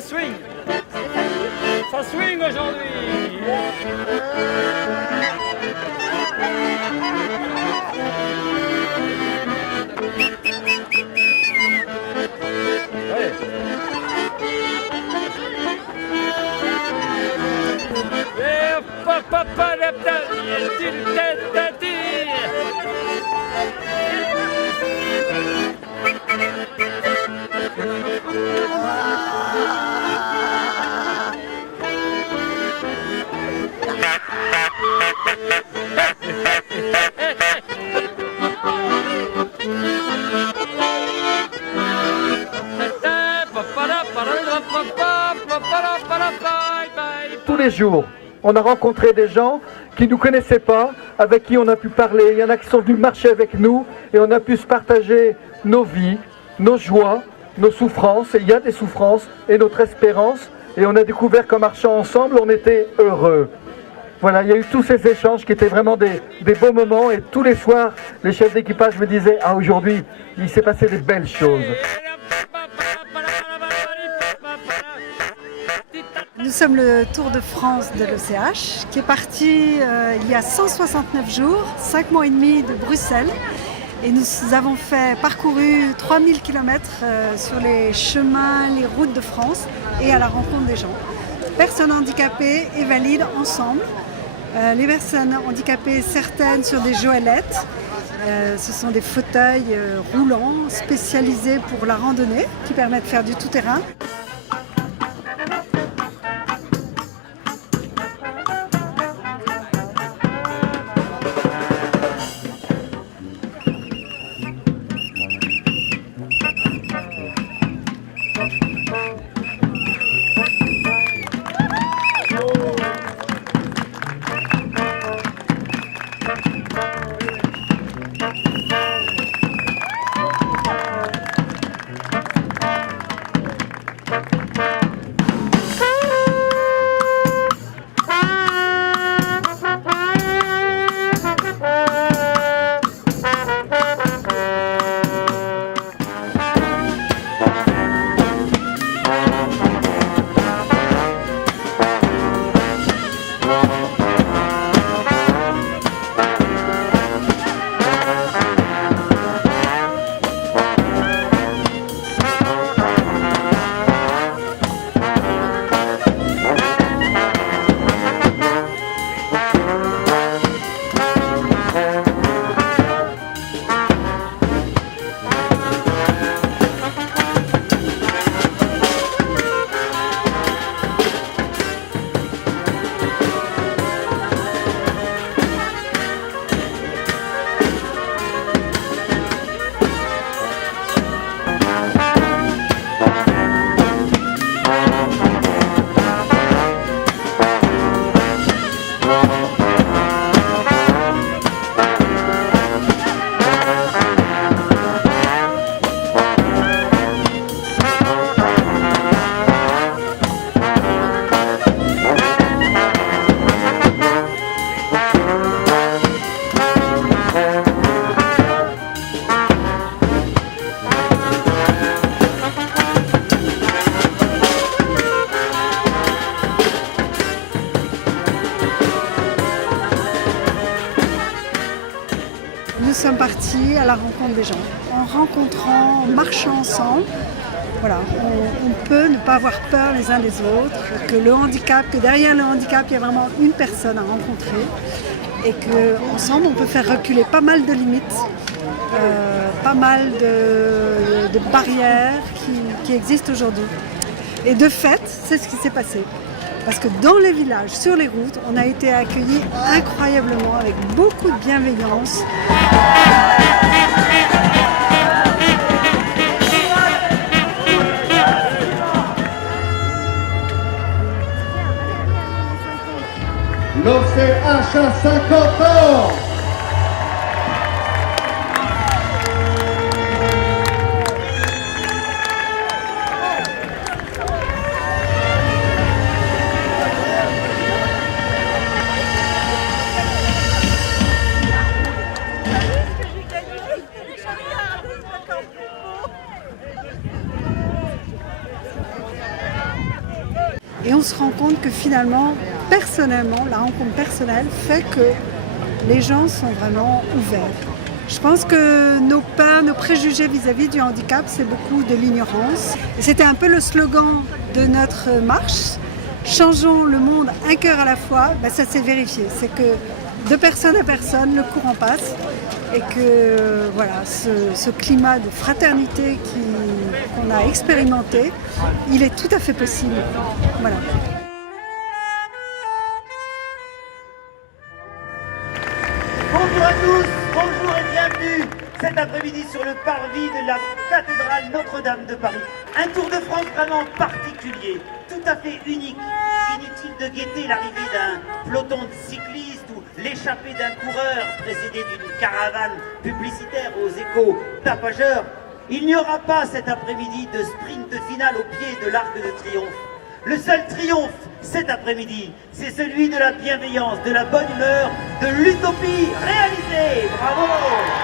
Swing. Ça swing aujourd'hui. Tous les jours, on a rencontré des gens qui ne nous connaissaient pas, avec qui on a pu parler. Il y en a qui sont venus marcher avec nous et on a pu se partager nos vies, nos joies, nos souffrances. Et il y a des souffrances et notre espérance. Et on a découvert qu'en marchant ensemble, on était heureux. Voilà, il y a eu tous ces échanges qui étaient vraiment des beaux moments. Et tous les soirs, les chefs d'équipage me disaient « Ah, aujourd'hui, il s'est passé des belles choses ». Nous sommes le Tour de France de l'OCH qui est parti il y a 169 jours, 5 mois et demi de Bruxelles. Et nous avons parcouru 3000 km sur les chemins, les routes de France et à la rencontre des gens. Personnes handicapées et valides ensemble. Les personnes handicapées, certaines sur des joëlettes. Ce sont des fauteuils roulants spécialisés pour la randonnée qui permettent de faire du tout-terrain. Nous sommes partis à la rencontre des gens. En rencontrant, en marchant ensemble, voilà, on peut ne pas avoir peur les uns des autres, que le handicap, que derrière le handicap, il y a vraiment une personne à rencontrer et qu'ensemble, on peut faire reculer pas mal de limites, pas mal de barrières qui existent aujourd'hui. Et de fait, c'est ce qui s'est passé. Parce que dans les villages, sur les routes, on a été accueillis incroyablement, avec beaucoup de bienveillance. L'OCH a 50 ans. Et on se rend compte que finalement, personnellement, la rencontre personnelle fait que les gens sont vraiment ouverts. Je pense que nos peurs, nos préjugés vis-à-vis du handicap, c'est beaucoup de l'ignorance. Et c'était un peu le slogan de notre marche. Changeons le monde un cœur à la fois. Ben, ça s'est vérifié. C'est que de personne à personne, le courant passe. Et que voilà, ce climat de fraternité qu'on a expérimenté, il est tout à fait possible. Voilà. Bonjour à tous, bonjour et bienvenue cet après-midi sur le parvis de la cathédrale Notre-Dame de Paris. Un Tour de France vraiment particulier, tout à fait unique. Inutile de guetter l'arrivée d'un peloton de cyclistes ou l'échappée d'un coureur précédé d'une caravane publicitaire aux échos tapageurs. Il n'y aura pas cet après-midi de sprint final au pied de l'Arc de Triomphe. Le seul triomphe cet après-midi, c'est celui de la bienveillance, de la bonne humeur, de l'utopie réalisée. Bravo!